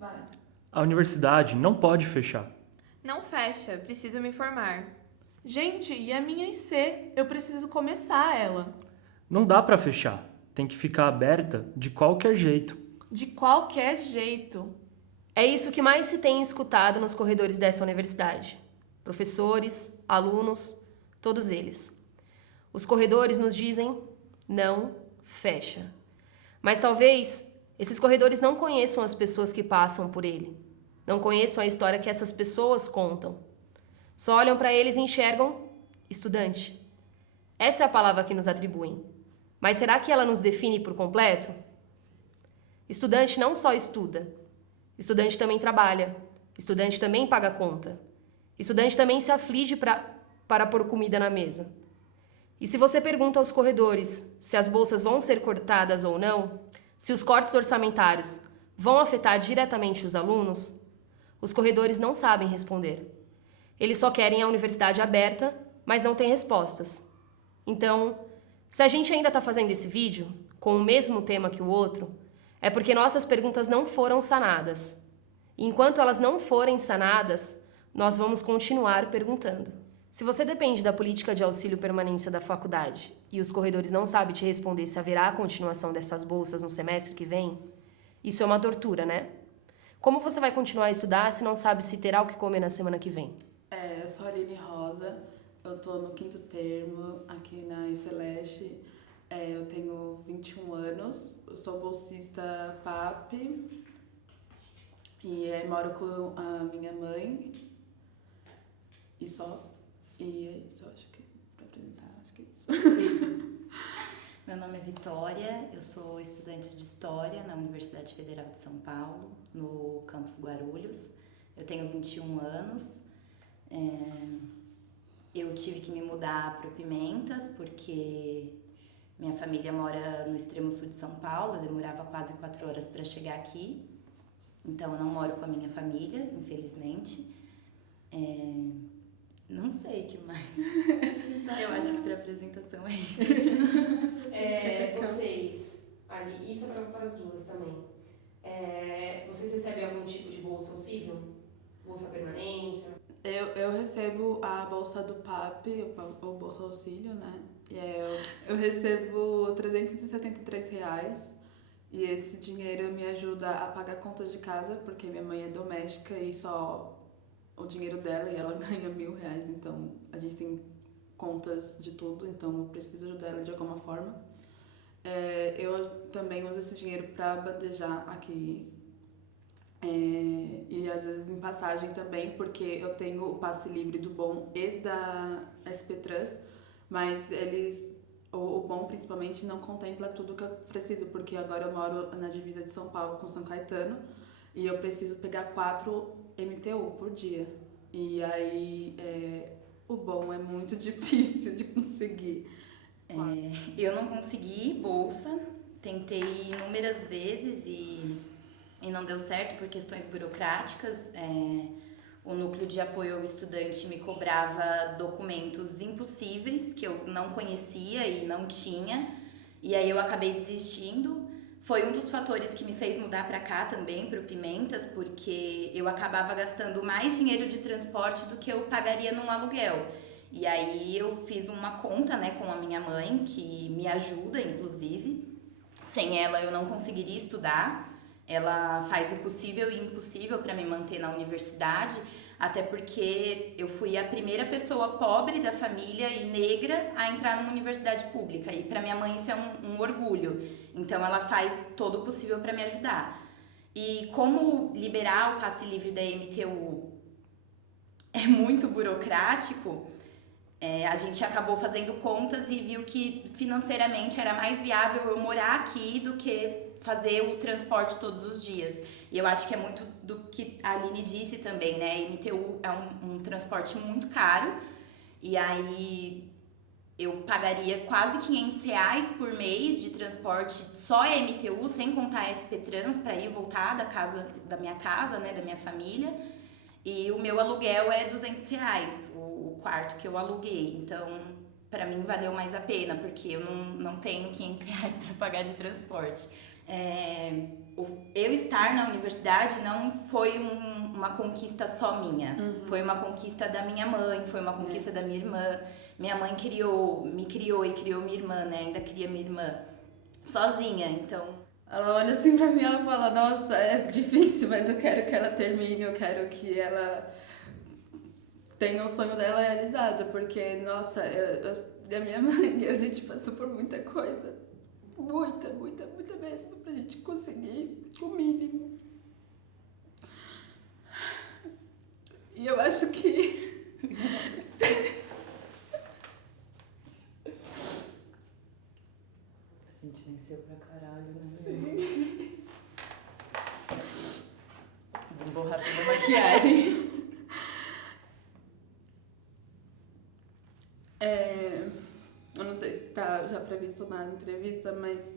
Vai. A universidade não pode fechar. Não fecha, preciso me formar. Gente, e a minha IC? Eu preciso começar ela. Não dá para fechar. Tem que ficar aberta de qualquer jeito. De qualquer jeito. É isso que mais se tem escutado nos corredores dessa universidade. Professores, alunos, todos eles. Os corredores nos dizem: não fecha. Mas talvez esses corredores não conheçam as pessoas que passam por ele. Não conheçam a história que essas pessoas contam. Só olham para eles e enxergam estudante. Essa é a palavra que nos atribuem. Mas será que ela nos define por completo? Estudante não só estuda. Estudante também trabalha. Estudante também paga conta. Estudante também se aflige para pôr comida na mesa. E se você pergunta aos corredores se as bolsas vão ser cortadas ou não, se os cortes orçamentários vão afetar diretamente os alunos, os corredores não sabem responder. Eles só querem a universidade aberta, mas não têm respostas. Então, se a gente ainda está fazendo esse vídeo, com o mesmo tema que o outro, é porque nossas perguntas não foram sanadas. E enquanto elas não forem sanadas, nós vamos continuar perguntando. Se você depende da política de auxílio permanência da faculdade e os corredores não sabem te responder se haverá a continuação dessas bolsas no semestre que vem, isso é uma tortura, né? Como você vai continuar a estudar se não sabe se terá o que comer na semana que vem? Eu sou a Aline Rosa, eu tô no 5º termo aqui na IFELESH, eu tenho 21 anos, eu sou bolsista PAP e moro com a minha mãe e só. E é isso, acho que pra apresentar, acho que é isso. Meu nome é Vitória, eu sou estudante de História na Universidade Federal de São Paulo, no campus Guarulhos. Eu tenho 21 anos. Eu tive que me mudar para o Pimentas porque minha família mora no extremo sul de São Paulo, eu demorava quase 4 horas para chegar aqui. Então eu não moro com a minha família, infelizmente. Não sei o que mais. Eu acho que para apresentação é isso. Vocês, ali, isso é para as duas também. Vocês recebem algum tipo de bolsa auxílio? Bolsa permanência? Eu recebo a bolsa do PAP, ou bolsa auxílio, né? E eu recebo R$ 373 e esse dinheiro me ajuda a pagar contas de casa, porque minha mãe é doméstica e só o dinheiro dela e ela ganha R$ 1.000, então a gente tem contas de tudo, então eu preciso ajudar ela de alguma forma. Eu também uso esse dinheiro para bandejar aqui e às vezes em passagem também, porque eu tenho o passe livre do BOM e da SP Trans, mas o BOM principalmente não contempla tudo que eu preciso, porque agora eu moro na divisa de São Paulo com São Caetano e eu preciso pegar 4 MTU por dia. E aí o BOM é muito difícil de conseguir. Eu não consegui bolsa, tentei inúmeras vezes e não deu certo por questões burocráticas. O núcleo de apoio ao estudante me cobrava documentos impossíveis que eu não conhecia e não tinha, e aí eu acabei desistindo. Foi um dos fatores que me fez mudar para cá também, para o Pimentas, porque eu acabava gastando mais dinheiro de transporte do que eu pagaria num aluguel. E aí eu fiz uma conta, né, com a minha mãe, que me ajuda, inclusive. Sem ela eu não conseguiria estudar. Ela faz o possível e impossível para me manter na universidade, até porque eu fui a primeira pessoa pobre da família e negra a entrar numa universidade pública. E para minha mãe isso é um orgulho. Então ela faz todo o possível para me ajudar. E como liberar o passe livre da MTU é muito burocrático, a gente acabou fazendo contas e viu que financeiramente era mais viável eu morar aqui do que fazer o transporte todos os dias. E eu acho que é muito do que a Aline disse também, né? A MTU é um transporte muito caro, e aí eu pagaria quase R$ 500 por mês de transporte só a MTU, sem contar a SP Trans, para ir e voltar da minha casa, né, da minha família. E o meu aluguel é R$ 200, o quarto que eu aluguei. Então, para mim valeu mais a pena, porque eu não tenho R$ 500 para pagar de transporte. eu estar na universidade não foi uma conquista só minha. Foi uma conquista da minha mãe, foi uma conquista da minha irmã. Minha mãe me criou e criou minha irmã, né? Ainda cria minha irmã sozinha, então... Ela olha assim pra mim e ela fala, nossa, é difícil, mas eu quero que ela termine, eu quero que ela tenha o sonho dela realizado, porque, nossa, e a minha mãe, a gente passou por muita coisa, muita mesmo, pra gente conseguir o mínimo. E eu acho que... A gente venceu pra caralho, né? Sim. Vou borrar toda a maquiagem. Eu não sei se tá já previsto na entrevista, mas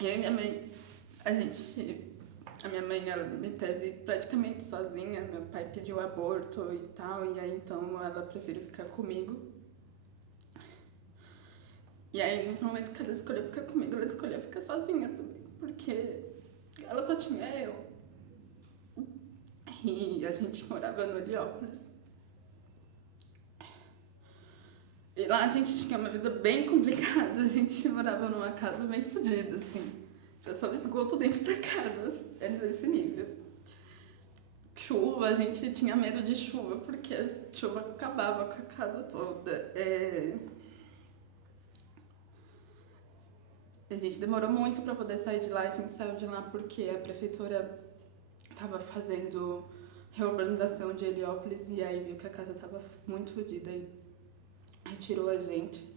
eu e minha mãe, a minha mãe, ela me teve praticamente sozinha, meu pai pediu aborto e tal, e aí então ela preferiu ficar comigo. E aí no momento que ela escolheu ficar comigo, ela escolheu ficar sozinha também, porque ela só tinha eu. E a gente morava no Heliópolis. E lá a gente tinha uma vida bem complicada, a gente morava numa casa bem fodida, assim. Só esgoto dentro da casa, era desse nível. Chuva, a gente tinha medo de chuva, porque a chuva acabava com a casa toda. A gente demorou muito para poder sair de lá, a gente saiu de lá porque a prefeitura estava fazendo reurbanização de Heliópolis e aí viu que a casa estava muito fodida e retirou a gente.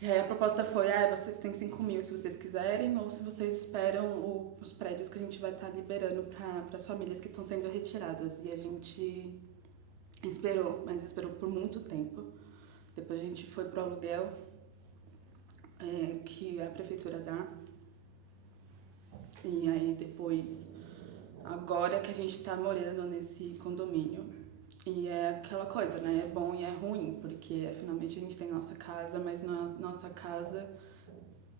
E aí a proposta foi, vocês têm 5 mil se vocês quiserem, ou se vocês esperam os prédios que a gente vai estar liberando para as famílias que estão sendo retiradas. E a gente esperou, mas esperou por muito tempo. Depois a gente foi pro aluguel que a prefeitura dá. E aí depois, agora que a gente tá morando nesse condomínio, e é aquela coisa, né? É bom e é ruim, porque finalmente a gente tem nossa casa, mas nossa casa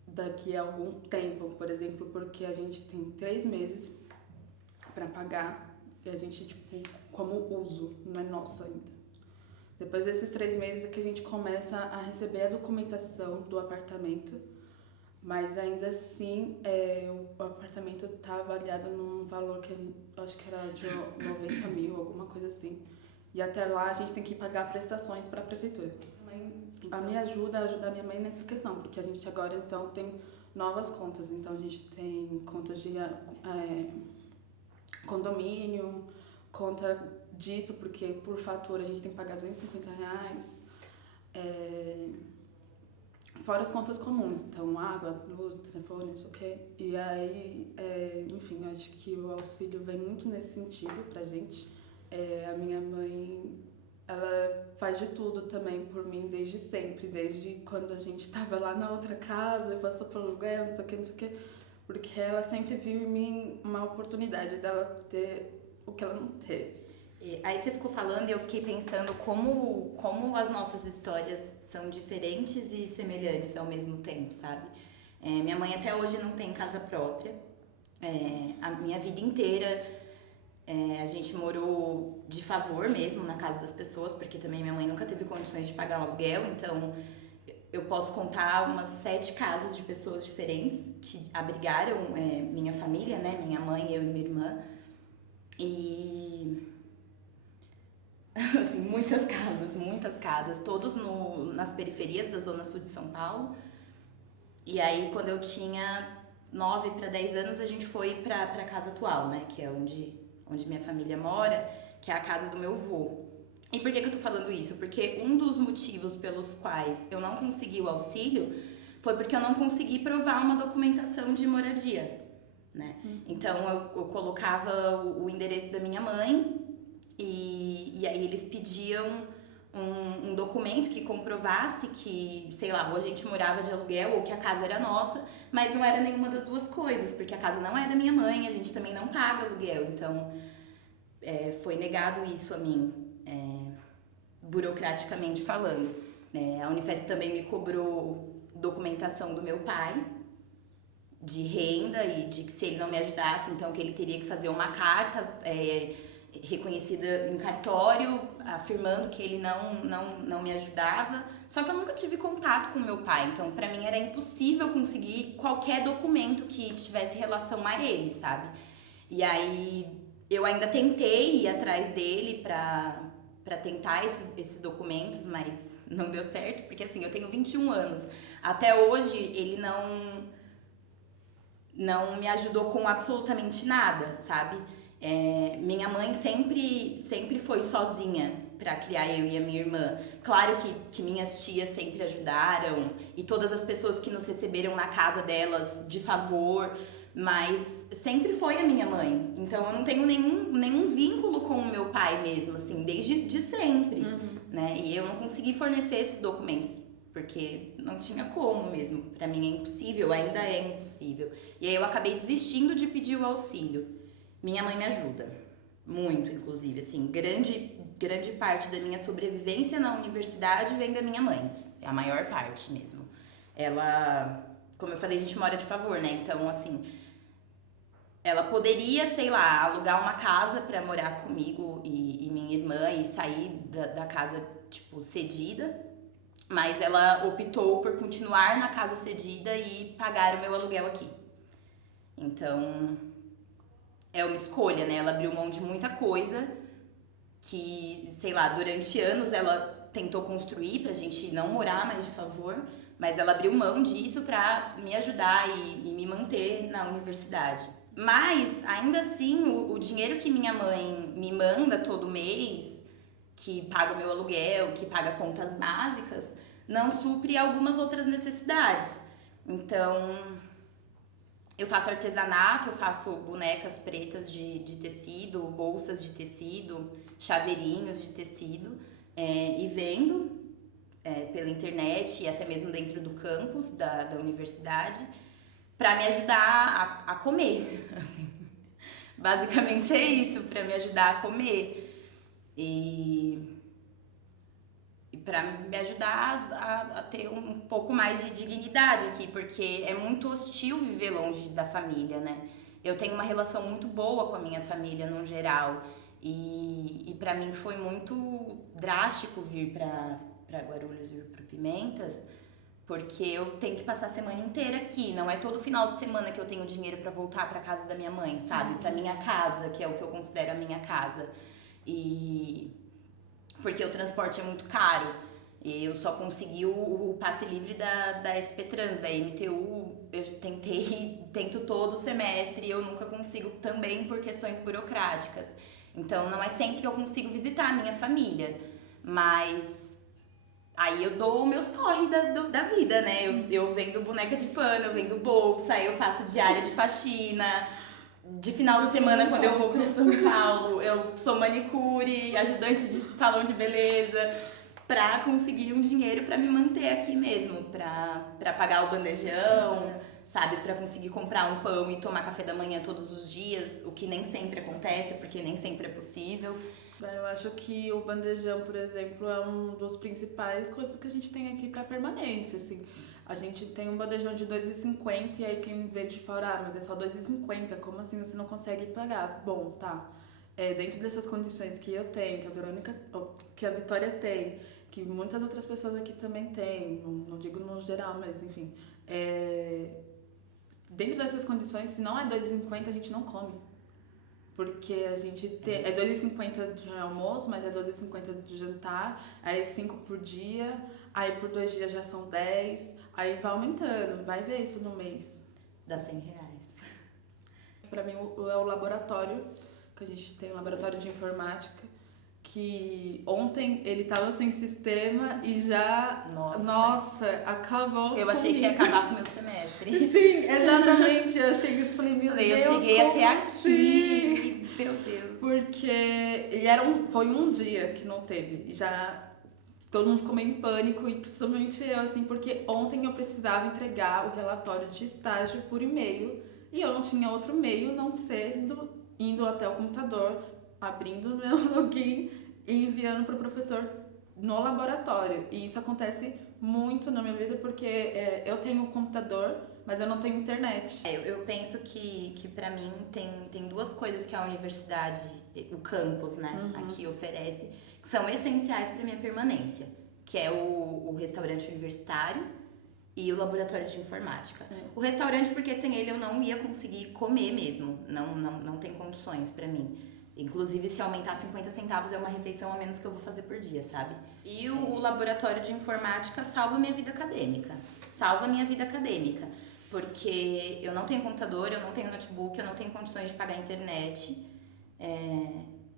daqui a algum tempo, por exemplo, porque a gente tem 3 meses pra pagar e a gente, tipo, como uso, não é nossa ainda. Depois desses 3 meses é que a gente começa a receber a documentação do apartamento, mas ainda assim o apartamento tá avaliado num valor que acho que era de 90 mil, alguma coisa assim. E até lá a gente tem que pagar prestações para a prefeitura. A minha ajuda a ajudar minha mãe nessa questão, porque a gente agora então tem novas contas. Então a gente tem contas de condomínio, conta disso, porque por fatura a gente tem que pagar R$250. Fora as contas comuns, então água, luz, telefone, não sei o quê. E aí, enfim, acho que o auxílio vem muito nesse sentido pra gente. A minha mãe, ela faz de tudo também por mim desde sempre, desde quando a gente tava lá na outra casa, passou pelo aluguel, não sei o que, porque ela sempre viu em mim uma oportunidade dela ter o que ela não teve. Aí você ficou falando e eu fiquei pensando como as nossas histórias são diferentes e semelhantes ao mesmo tempo, sabe? Minha mãe até hoje não tem casa própria. A minha vida inteira a gente morou de favor mesmo na casa das pessoas, porque também minha mãe nunca teve condições de pagar o aluguel, então eu posso contar umas 7 casas de pessoas diferentes que abrigaram minha família, né? Minha mãe, eu e minha irmã. E... assim, muitas casas, todos nas periferias da zona sul de São Paulo. E aí, quando eu tinha 9 para 10 anos, a gente foi pra casa atual, né? Que é onde minha família mora, que é a casa do meu avô. E por que eu tô falando isso? Porque um dos motivos pelos quais eu não consegui o auxílio foi porque eu não consegui provar uma documentação de moradia, né? Então, eu colocava o endereço da minha mãe e aí eles pediam um documento que comprovasse que, sei lá, ou a gente morava de aluguel ou que a casa era nossa, mas não era nenhuma das duas coisas, porque a casa não é da minha mãe, a gente também não paga aluguel, então foi negado isso a mim, burocraticamente falando. A Unifesp também me cobrou documentação do meu pai, de renda e de que se ele não me ajudasse, então que ele teria que fazer uma carta reconhecida em cartório, afirmando que ele não me ajudava. Só que eu nunca tive contato com meu pai, então pra mim era impossível conseguir qualquer documento que tivesse relação a ele, sabe? E aí eu ainda tentei ir atrás dele pra tentar esses documentos, mas não deu certo, porque assim, eu tenho 21 anos. Até hoje ele não me ajudou com absolutamente nada, sabe? Minha mãe sempre foi sozinha para criar eu e a minha irmã. Claro que minhas tias sempre ajudaram e todas as pessoas que nos receberam na casa delas de favor, mas sempre foi a minha mãe. Então eu não tenho nenhum vínculo com o meu pai mesmo, assim, desde de sempre, né? E eu não consegui fornecer esses documentos porque não tinha como mesmo. Pra mim é impossível, ainda é impossível. E aí eu acabei desistindo de pedir o auxílio. Minha mãe me ajuda, muito, inclusive, assim, grande parte da minha sobrevivência na universidade vem da minha mãe, a maior parte mesmo. Ela, como eu falei, a gente mora de favor, né? Então, assim, ela poderia, sei lá, alugar uma casa pra morar comigo e minha irmã e sair da casa, tipo, cedida, mas ela optou por continuar na casa cedida e pagar o meu aluguel aqui. Então, é uma escolha, né? Ela abriu mão de muita coisa que, sei lá, durante anos ela tentou construir pra gente não morar mais de favor, mas ela abriu mão disso pra me ajudar e me manter na universidade. Mas, ainda assim, o dinheiro que minha mãe me manda todo mês, que paga o meu aluguel, que paga contas básicas, não supre algumas outras necessidades. Então, eu faço artesanato, eu faço bonecas pretas de tecido, bolsas de tecido, chaveirinhos de tecido, e vendo pela internet e até mesmo dentro do campus da universidade, para me ajudar a comer. Assim. Basicamente é isso, para me ajudar a comer. E para me ajudar a ter um pouco mais de dignidade aqui, porque é muito hostil viver longe da família, né? Eu tenho uma relação muito boa com a minha família no geral, e para mim foi muito drástico vir para Guarulhos, vir para Pimentas, porque eu tenho que passar a semana inteira aqui, não é todo final de semana que eu tenho dinheiro para voltar para casa da minha mãe, sabe? Para minha casa, que é o que eu considero a minha casa. Porque o transporte é muito caro. E eu só consegui o passe livre da SP Trans, da MTU. Eu tento todo semestre e eu nunca consigo também por questões burocráticas. Então não é sempre que eu consigo visitar a minha família. Mas aí eu dou meus corre da vida, né? Eu vendo boneca de pano, eu vendo bolsa, eu faço diária de faxina. De final de semana, quando eu vou pra São Paulo, eu sou manicure, ajudante de salão de beleza, pra conseguir um dinheiro pra me manter aqui mesmo, pra pagar o bandejão, sabe? Pra conseguir comprar um pão e tomar café da manhã todos os dias, o que nem sempre acontece, porque nem sempre é possível. Eu acho que o bandejão, por exemplo, é um dos principais coisas que a gente tem aqui pra permanência, assim. A gente tem um bandejão de R$2,50 e aí quem vê de fora, mas é só R$2,50, como assim você não consegue pagar? Bom, tá. Dentro dessas condições que eu tenho, que a Vitória tem, que muitas outras pessoas aqui também têm, não digo no geral, mas enfim. Dentro dessas condições, se não é R$2,50, a gente não come. Porque a gente tem. É R$2,50 de almoço, mas é R$2,50 de jantar, aí é 5 por dia, aí por 2 dias já são 10, aí vai aumentando, vai ver isso no mês. Dá R$100. Pra mim é o laboratório, que a gente tem um laboratório de informática, que ontem ele tava sem sistema e já. Nossa, acabou. Eu achei que ia acabar com o meu semestre. Sim, exatamente. Eu achei isso, falei, meu Deus. Eu cheguei até assim? aqui. Meu Deus. Porque foi um dia que não teve. E já todo mundo ficou meio em pânico, e principalmente eu, assim, porque ontem eu precisava entregar o relatório de estágio por e-mail. E eu não tinha outro meio não sendo indo até o computador, abrindo o meu login e enviando para o professor no laboratório. E isso acontece muito na minha vida porque eu tenho um computador, mas eu não tenho internet. Eu penso que para mim tem duas coisas que a universidade, o campus, né, aqui oferece, que são essenciais para minha permanência, que é o restaurante universitário e o laboratório de informática. O restaurante, porque sem ele eu não ia conseguir comer mesmo, não tem condições para mim. Inclusive, se aumentar 50 centavos é uma refeição a menos que eu vou fazer por dia, sabe? E o laboratório de informática salva minha vida acadêmica. Salva minha vida acadêmica. Porque eu não tenho computador, eu não tenho notebook, eu não tenho condições de pagar a internet.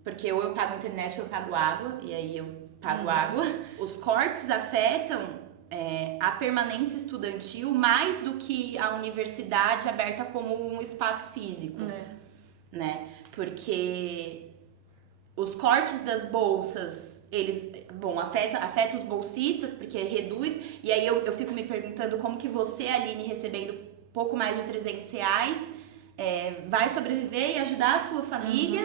Porque ou eu pago internet ou eu pago água, e aí eu pago água. Os cortes afetam a permanência estudantil mais do que a universidade aberta como um espaço físico, né? Porque os cortes das bolsas, afeta os bolsistas, porque reduz, e aí eu fico me perguntando como que você, Aline, recebendo pouco mais de R$300, vai sobreviver e ajudar a sua família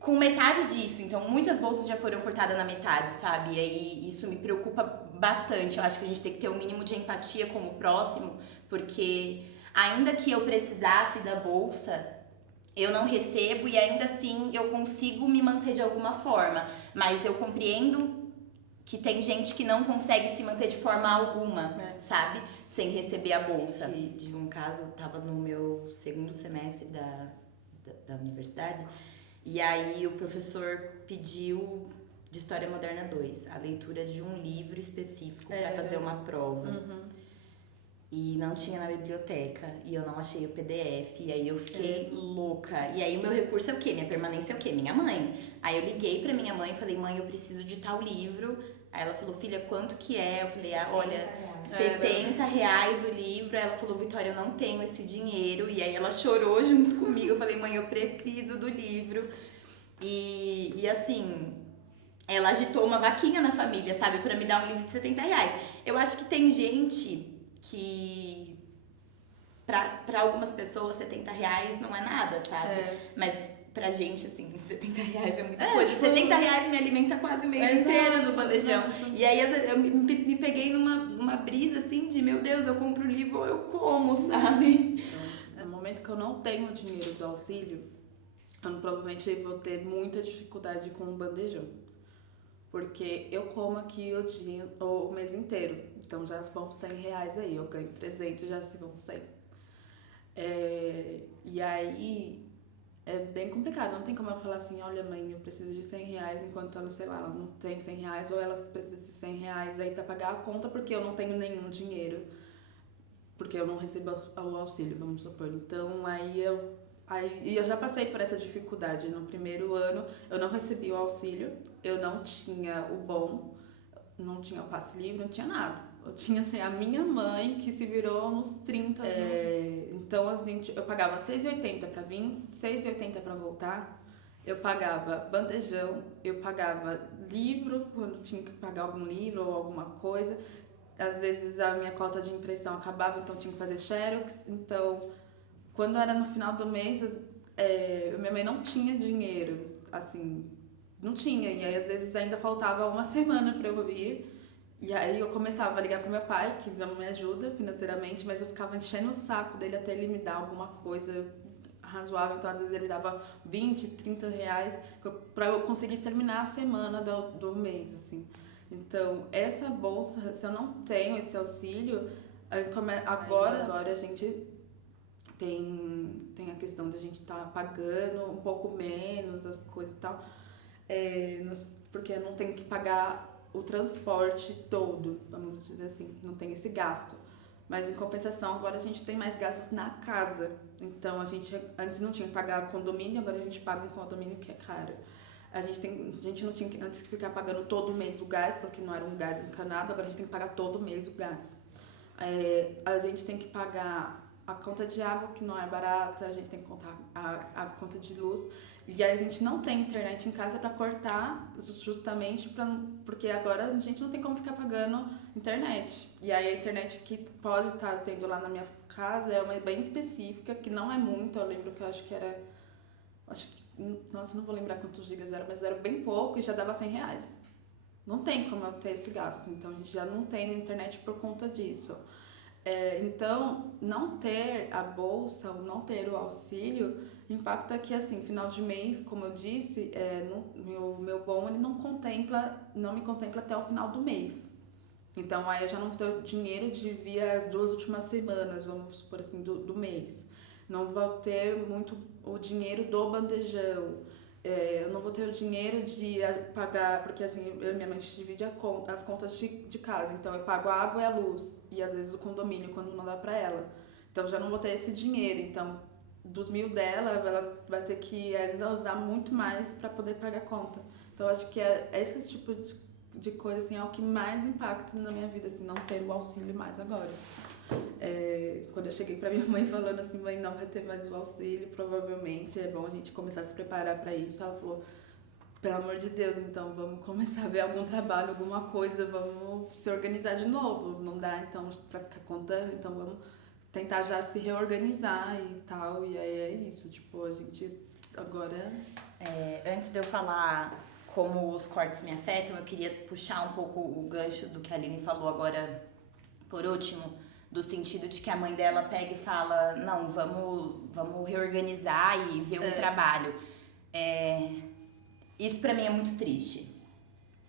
com metade disso. Então, muitas bolsas já foram cortadas na metade, sabe? E aí isso me preocupa bastante. Eu acho que a gente tem que ter um mínimo de empatia com o próximo, porque ainda que eu precisasse da bolsa, eu não recebo e ainda assim eu consigo me manter de alguma forma. Mas eu compreendo que tem gente que não consegue se manter de forma alguma, sabe? Sem receber a bolsa. De um caso, eu tava no meu segundo semestre da universidade, e aí o professor pediu de História Moderna 2, a leitura de um livro específico para fazer uma prova. E não tinha na biblioteca, e eu não achei o PDF, e aí eu fiquei louca. E aí o meu recurso é o quê? Minha permanência é o quê? Minha mãe. Aí eu liguei pra minha mãe e falei, mãe, eu preciso de tal livro. Aí ela falou, filha, quanto que é? Eu falei, olha, R$70 o livro. Aí ela falou, Vitória, eu não tenho esse dinheiro. E aí ela chorou junto comigo. Eu falei, mãe, eu preciso do livro. E assim, ela agitou uma vaquinha na família, sabe? Pra me dar um livro de R$70. Eu acho que tem gente que pra algumas pessoas R$70 não é nada, sabe? Mas pra gente, assim, R$70 é muita coisa. Tipo, R$70 me alimenta quase o mês inteiro no bandejão. E aí eu me peguei numa brisa, assim, de, meu Deus, eu compro o livro ou eu como, sabe? No momento que eu não tenho dinheiro do auxílio, eu provavelmente vou ter muita dificuldade com o bandejão. Porque eu como aqui o mês inteiro. Então já vão R$100 aí, eu ganho 300, já se vão 100. E aí é bem complicado, não tem como eu falar assim, olha mãe, eu preciso de R$100 enquanto ela, sei lá, ela não tem R$100, ou ela precisa de R$100 aí pra pagar a conta porque eu não tenho nenhum dinheiro, porque eu não recebo o auxílio, vamos supor. Então aí eu já passei por essa dificuldade. No primeiro ano eu não recebi o auxílio, eu não tinha o bom, não tinha o passe livre, não tinha nada. Eu tinha assim, a minha mãe que se virou nos 30. Então eu pagava R$6,80 pra vir, R$6,80 pra voltar. Eu pagava bandejão, eu pagava livro, quando tinha que pagar algum livro ou alguma coisa. Às vezes a minha cota de impressão acabava, então tinha que fazer xerox. Então, quando era no final do mês, minha mãe não tinha dinheiro, assim, não tinha. E aí às vezes ainda faltava uma semana pra eu vir. E aí eu começava a ligar pro meu pai, que não me ajuda financeiramente, mas eu ficava enchendo o saco dele até ele me dar alguma coisa razoável. Então às vezes ele me dava R$20, R$30 pra eu conseguir terminar a semana do mês, assim. Então essa bolsa, se eu não tenho esse auxílio, agora a gente tem a questão da gente estar pagando um pouco menos as coisas e tal, porque eu não tenho que pagar o transporte todo, vamos dizer assim, não tem esse gasto. Mas em compensação, agora a gente tem mais gastos na casa. Então a gente antes não tinha que pagar condomínio, agora a gente paga um condomínio que é caro. A gente não tinha que antes que ficar pagando todo mês o gás, porque não era um gás encanado, agora a gente tem que pagar todo mês o gás. A gente tem que pagar a conta de água, que não é barata, a gente tem que contar a conta de luz. E aí a gente não tem internet em casa para cortar, justamente porque agora a gente não tem como ficar pagando internet. E aí a internet que pode estar tendo lá na minha casa é uma bem específica, que não é muito. Eu lembro que eu acho que era... Nossa, não vou lembrar quantos gigas era, mas era bem pouco e já dava R$100. Não tem como eu ter esse gasto, então a gente já não tem na internet por conta disso. Então, não ter a bolsa ou não ter o auxílio impacta que, assim, final de mês, como eu disse, meu bom ele não me contempla até o final do mês. Então, aí eu já não vou ter o dinheiro de vir as 2 últimas semanas, vamos supor assim, do mês. Não vou ter muito o dinheiro do bandejão. Eu não vou ter o dinheiro de pagar, porque assim, eu e minha mãe divide as contas de casa. Então, eu pago a água e a luz, e às vezes o condomínio, quando não dá pra ela. Então, já não vou ter esse dinheiro. Então, dos 1.000 dela, ela vai ter que ainda usar muito mais pra poder pagar a conta. Então, eu acho que esse tipo de coisa, assim, é o que mais impacta na minha vida, assim, não ter o auxílio mais agora. Quando eu cheguei pra minha mãe falando assim, mãe, não vai ter mais o auxílio, provavelmente é bom a gente começar a se preparar pra isso. Ela falou, pelo amor de Deus, então vamos começar a ver algum trabalho, alguma coisa, vamos se organizar de novo. Não dá então pra ficar contando, então vamos tentar já se reorganizar e tal. E aí é isso, tipo, a gente agora... Antes de eu falar como os cortes me afetam, eu queria puxar um pouco o gancho do que a Aline falou agora por último, do sentido de que a mãe dela pega e fala, não, vamos reorganizar e ver um trabalho. Isso pra mim é muito triste.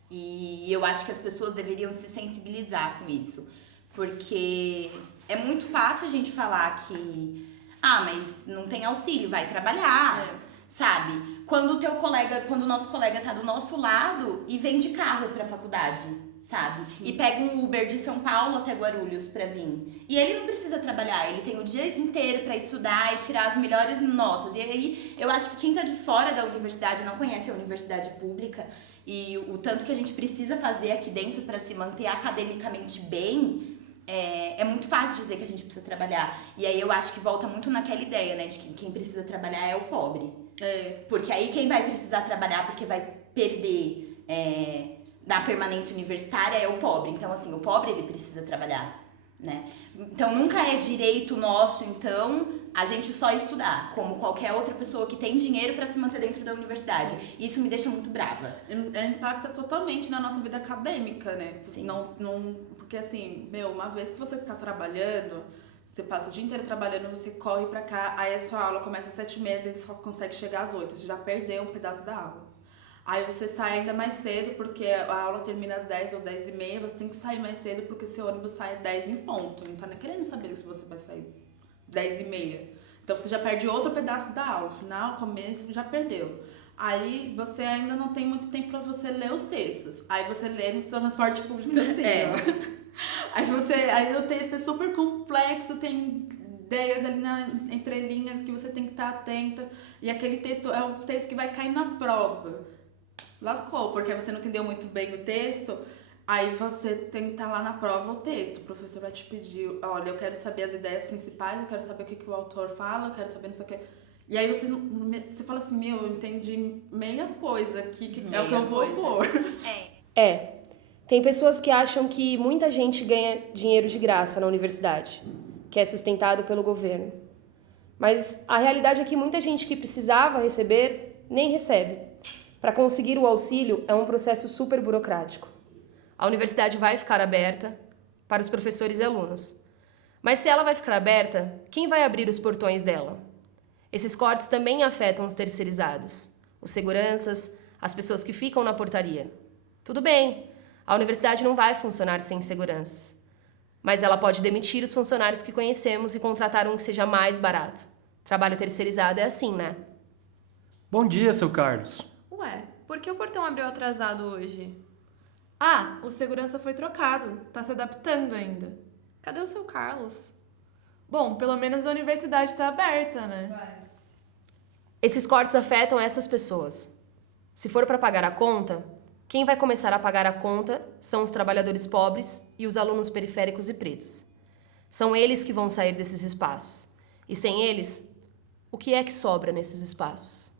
E eu acho que as pessoas deveriam se sensibilizar com isso. Porque é muito fácil a gente falar que, mas não tem auxílio, vai trabalhar, sabe? Quando o nosso colega tá do nosso lado e vem de carro pra faculdade, sabe? Sim. E pega um Uber de São Paulo até Guarulhos pra vir. E ele não precisa trabalhar, ele tem o dia inteiro pra estudar e tirar as melhores notas. E aí, eu acho que quem tá de fora da universidade, não conhece a universidade pública, e o tanto que a gente precisa fazer aqui dentro pra se manter academicamente bem, é muito fácil dizer que a gente precisa trabalhar. E aí eu acho que volta muito naquela ideia, né, de que quem precisa trabalhar é o pobre. Porque aí quem vai precisar trabalhar porque vai perder na permanência universitária é o pobre. Então, assim, o pobre, ele precisa trabalhar, né? Então, nunca é direito nosso, então, a gente só estudar, como qualquer outra pessoa que tem dinheiro pra se manter dentro da universidade. Isso me deixa muito brava. Impacta totalmente na nossa vida acadêmica, né? Sim. Porque, assim, uma vez que você tá trabalhando, você passa o dia inteiro trabalhando, você corre pra cá, aí a sua aula começa às 7h30 e só consegue chegar às 8h. Você já perdeu um pedaço da aula. Aí você sai ainda mais cedo, porque a aula termina às 10 ou 10h30, você tem que sair mais cedo porque seu ônibus sai às 10 em ponto. Não tá nem querendo saber se você vai sair 10h30. Então você já perde outro pedaço da aula. Final, começo, já perdeu. Aí você ainda não tem muito tempo pra você ler os textos. Aí você lê no transporte público assim, ó. Aí o texto é super complexo, tem ideias ali na entrelinhas que você tem que estar atenta. E aquele texto é o texto que vai cair na prova. Lascou, porque você não entendeu muito bem o texto. Aí você tem que estar lá na prova o texto. O professor vai te pedir, olha, eu quero saber as ideias principais, eu quero saber o que o autor fala, eu quero saber não sei o que. E aí você fala assim, eu entendi meia coisa aqui, que é o que eu vou pôr. Tem pessoas que acham que muita gente ganha dinheiro de graça na universidade, que é sustentado pelo governo. Mas a realidade é que muita gente que precisava receber, nem recebe. Para conseguir o auxílio é um processo super burocrático. A universidade vai ficar aberta para os professores e alunos. Mas se ela vai ficar aberta, quem vai abrir os portões dela? Esses cortes também afetam os terceirizados, os seguranças, as pessoas que ficam na portaria. Tudo bem, a universidade não vai funcionar sem seguranças. Mas ela pode demitir os funcionários que conhecemos e contratar um que seja mais barato. Trabalho terceirizado é assim, né? Bom dia, seu Carlos. Ué, por que o portão abriu atrasado hoje? O segurança foi trocado, tá se adaptando ainda. Cadê o seu Carlos? Bom, pelo menos a universidade tá aberta, né? Esses cortes afetam essas pessoas. Se for para pagar a conta, quem vai começar a pagar a conta são os trabalhadores pobres e os alunos periféricos e pretos. São eles que vão sair desses espaços. E sem eles, o que é que sobra nesses espaços?